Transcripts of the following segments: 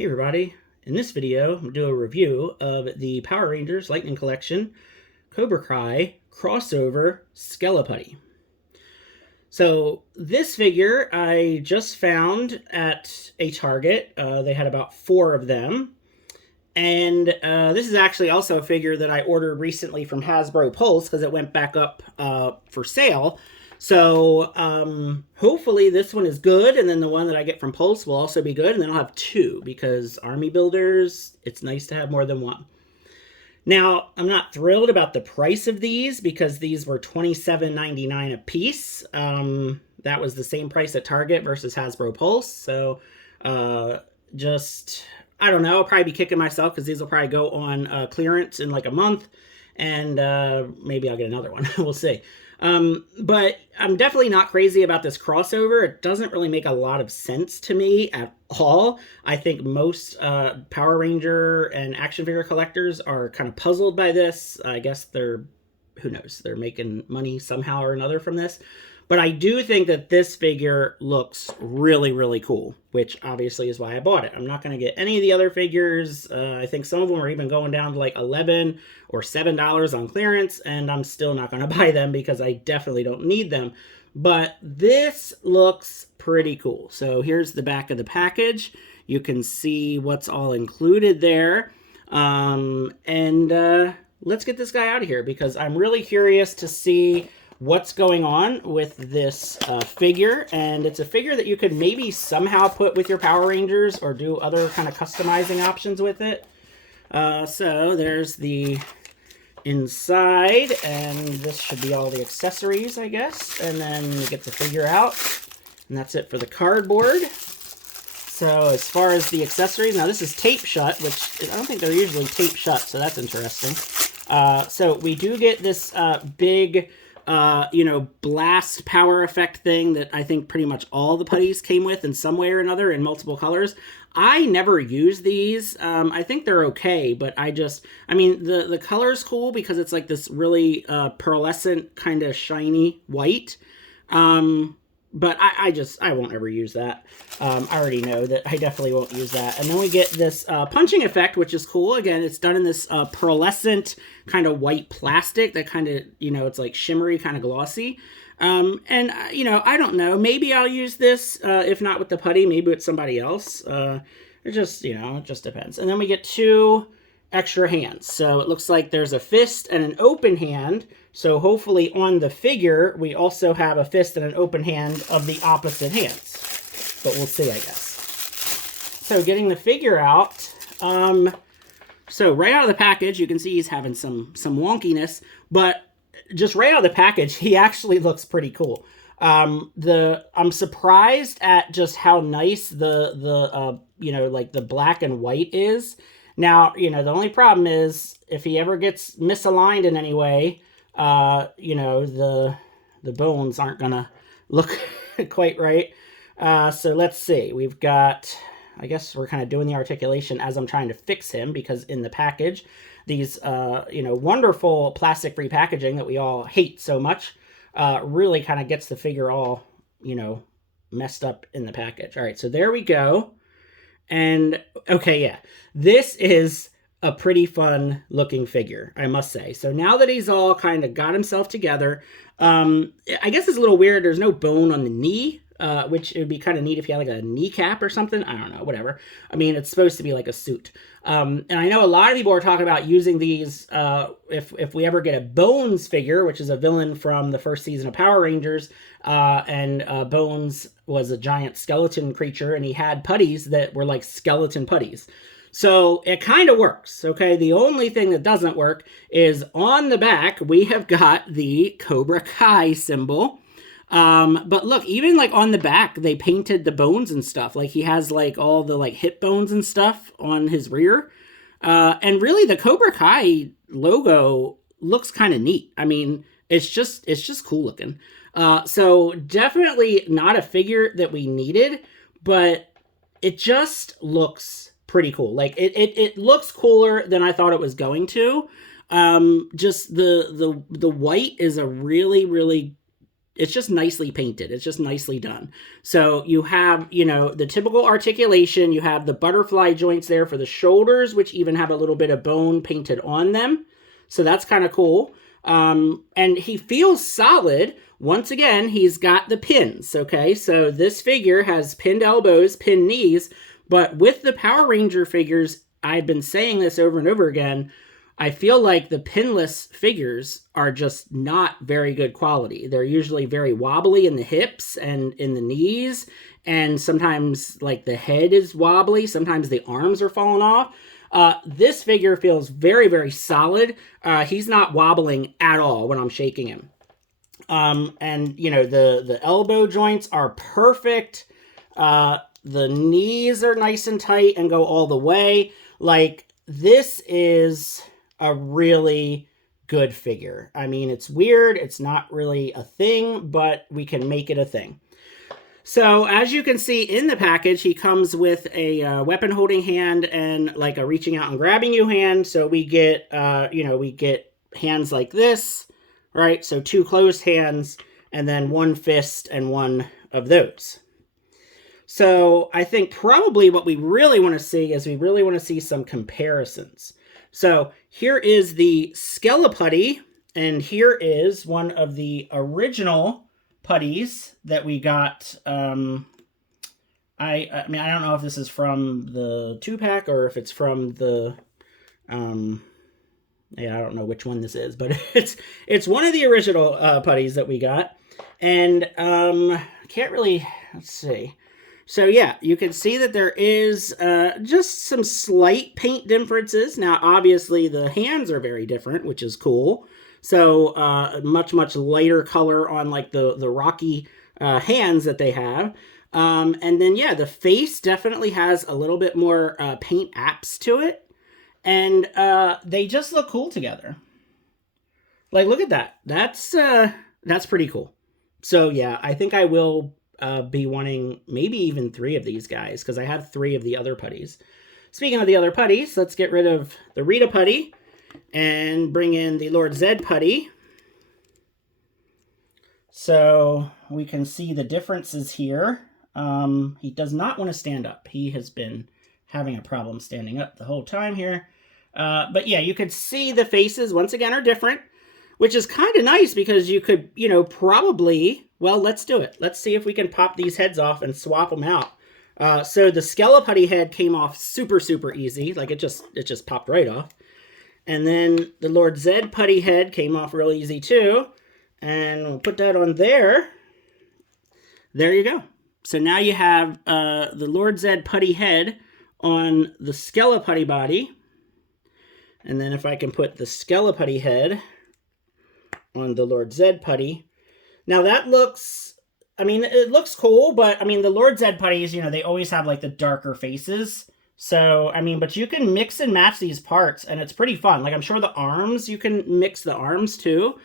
Hey everybody, in this video I'm going to do a review of the Power Rangers Lightning Collection Cobra crossover Skeleputty. So this figure I just found at a Target. They had about 4 of them. And this is actually also a figure that I ordered recently from Hasbro Pulse because it went back up for sale. So hopefully this one is good, and then the one that I get from Pulse will also be good, and then I'll have 2 because army builders, it's nice to have more than one. Now, I'm not thrilled about the price of these because these were $27.99 a piece. That was the same price at Target versus Hasbro Pulse. So just, I don't know, I'll probably be kicking myself because these will probably go on clearance in like a month, and maybe I'll get another one. We'll see. But I'm definitely not crazy about this crossover. It doesn't really make a lot of sense to me at all. I think most Power Ranger and action figure collectors are kind of puzzled by this. I guess they're, who knows, they're making money somehow or another from this. But I do think that this figure looks really, really cool, which obviously is why I bought it. I'm not going to get any of the other figures. I think some of them are even going down to like $11 or $7 on clearance, and I'm still not going to buy them because I definitely don't need them. But this looks pretty cool. So here's the back of the package. You can see what's all included there. Let's get this guy out of here because I'm really curious to see what's going on with this figure. And it's a figure that you could maybe somehow put with your Power Rangers or do other kind of customizing options with it. So there's the inside, and this should be all the accessories, I guess. And then you get the figure out, and that's it for the cardboard. So as far as the accessories, now this is tape shut, which I don't think they're usually tape shut, so that's interesting. So we do get this big blast power effect thing that I think pretty much all the putties came with in some way or another in multiple colors. I never use these. I think they're okay, but the color's cool because it's like this really pearlescent kind of shiny white. But I won't ever use that. I already know that I definitely won't use that. And then we get this punching effect, which is cool. Again, it's done in this pearlescent kind of white plastic that kind of, it's like shimmery, kind of glossy. I don't know. Maybe I'll use this, if not with the putty, maybe with somebody else. It just depends. And then we get 2 extra hands. So it looks like there's a fist and an open hand. So hopefully on the figure, we also have a fist and an open hand of the opposite hands. But we'll see, I guess. So getting the figure out. So right out of the package, you can see he's having some wonkiness. But just right out of the package, he actually looks pretty cool. I'm surprised at just how nice the black and white is. Now, the only problem is if he ever gets misaligned in any way, the bones aren't gonna look quite right. So let's see. We've got, I guess we're kind of doing the articulation as I'm trying to fix him because in the package, these, wonderful plastic-free packaging that we all hate so much, really kind of gets the figure all, messed up in the package. All right, so there we go. And, okay, yeah, this is a pretty fun looking figure, I must say. So now that he's all kind of got himself together, I guess it's a little weird. There's no bone on the knee, which it would be kind of neat if you had like a kneecap or something. I don't know, whatever. I mean, it's supposed to be like a suit. And I know a lot of people are talking about using these if we ever get a Bones figure, which is a villain from the first season of Power Rangers. Bones was a giant skeleton creature, and he had putties that were like skeleton putties. So it kind of works, okay? The only thing that doesn't work is on the back, we have got the Cobra Kai symbol. But look, even like on the back, they painted the bones and stuff. Like he has like all the like hip bones and stuff on his rear. And really the Cobra Kai logo looks kind of neat. I mean, it's just cool looking. So definitely not a figure that we needed, but it just looks pretty cool. Like it looks cooler than I thought it was going to. Just the white is a really, really nicely painted. It's just nicely done. So you have, you know, the typical articulation. You have the butterfly joints there for the shoulders, which even have a little bit of bone painted on them. So that's kind of cool. And he feels solid. Once again, he's got the pins, okay? So this figure has pinned elbows, pinned knees, but with the Power Ranger figures, I've been saying this over and over again, I feel like the pinless figures are just not very good quality. They're usually very wobbly in the hips and in the knees, and sometimes like the head is wobbly, sometimes the arms are falling off. This figure feels very, very solid. He's not wobbling at all when I'm shaking him. And you know, the elbow joints are perfect. The knees are nice and tight and go all the way. Like, this is a really good figure. I mean, it's weird. It's not really a thing, but we can make it a thing. So as you can see in the package, he comes with a weapon holding hand and like a reaching out and grabbing you hand. So we get, you know, we get hands like this, right? So 2 closed hands and then 1 fist and 1 of those. So I think probably what we really want to see is we really want to see some comparisons. So here is the Skeleputty, and here is one of the original putties that we got. I mean, I don't know if this is from the 2-pack or if it's from the, yeah, I don't know which one this is, but it's one of the original putties that we got. And can't really, let's see. So yeah, you can see that there is just some slight paint differences. Now, obviously, the hands are very different, which is cool. So much lighter color on like the rocky hands that they have. And then, yeah, the face definitely has a little bit more paint apps to it. And they just look cool together. Like, look at that. That's pretty cool. So yeah, I think I will be wanting maybe even 3 of these guys, because I have 3 of the other putties. Speaking of the other putties, let's get rid of the Rita putty and bring in the Lord Zed putty. So we can see the differences here. He does not want to stand up. He has been having a problem standing up the whole time here. But yeah, you could see the faces once again are different, which is kind of nice because you could, you know, probably, well, let's do it. Let's see if we can pop these heads off and swap them out. So the Skeleputty head came off super easy. Like, it just popped right off. And then the Lord Zed putty head came off real easy too. And we'll put that on there. There you go. So now you have the Lord Zed putty head on the Skeleputty body. And then if I can put the Skeleputty head on the Lord Zed putty. Now that looks, I mean, it looks cool, but I mean, the Lord Zed putties, you know, they always have like the darker faces. So, I mean, but you can mix and match these parts and it's pretty fun. Like, I'm sure the arms, you can mix the arms too.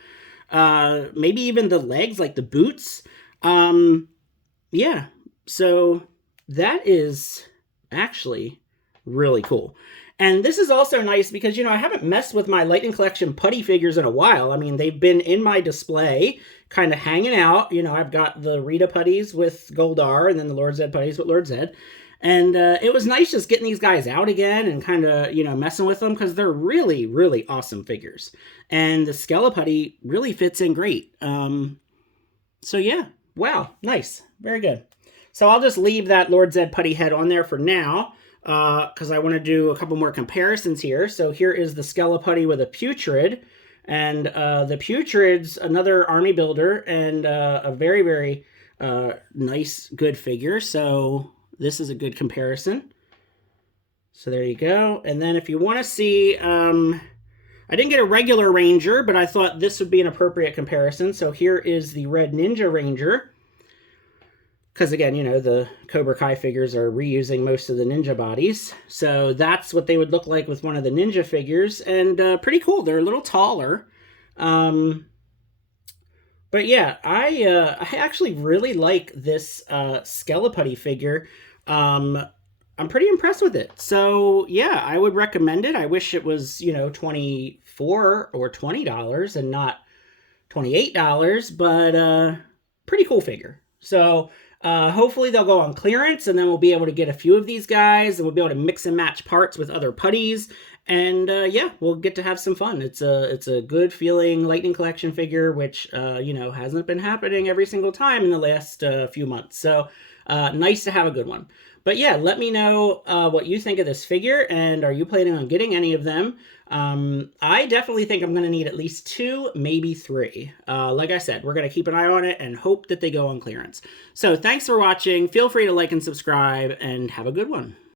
Maybe even the legs, like the boots. Yeah, so that is actually really cool. And this is also nice because, you know, I haven't messed with my Lightning Collection putty figures in a while. I mean, they've been in my display, kind of hanging out. You know, I've got the Rita putties with Goldar and then the Lord Zed putties with Lord Zed. And it was nice just getting these guys out again and kind of, you know, messing with them because they're really awesome figures. And the Skeleputty really fits in great. So yeah, wow, nice. Very good. So I'll just leave that Lord Zed putty head on there for now. Because I want to do a couple more comparisons here. So here is the Skeleputty with a Putrid. And the Putrid's another army builder and a very nice, good figure. So this is a good comparison. So there you go. And then if you want to see, I didn't get a regular Ranger, but I thought this would be an appropriate comparison. So here is the Red Ninja Ranger. Because again, you know, the Cobra Kai figures are reusing most of the ninja bodies. So that's what they would look like with one of the ninja figures. And pretty cool. They're a little taller. But yeah, I actually really like this Skeleputty figure. I'm pretty impressed with it. So yeah, I would recommend it. I wish it was, you know, $24 or $20 and not $28. But pretty cool figure. So hopefully they'll go on clearance, and then we'll be able to get a few of these guys, and we'll be able to mix and match parts with other putties. And yeah, we'll get to have some fun. It's a good feeling Lightning Collection figure, which hasn't been happening every single time in the last few months. So nice to have a good one. But yeah, let me know what you think of this figure, and are you planning on getting any of them? I definitely think I'm going to need at least 2, maybe 3. Like I said, we're going to keep an eye on it and hope that they go on clearance. So thanks for watching. Feel free to like and subscribe, and have a good one.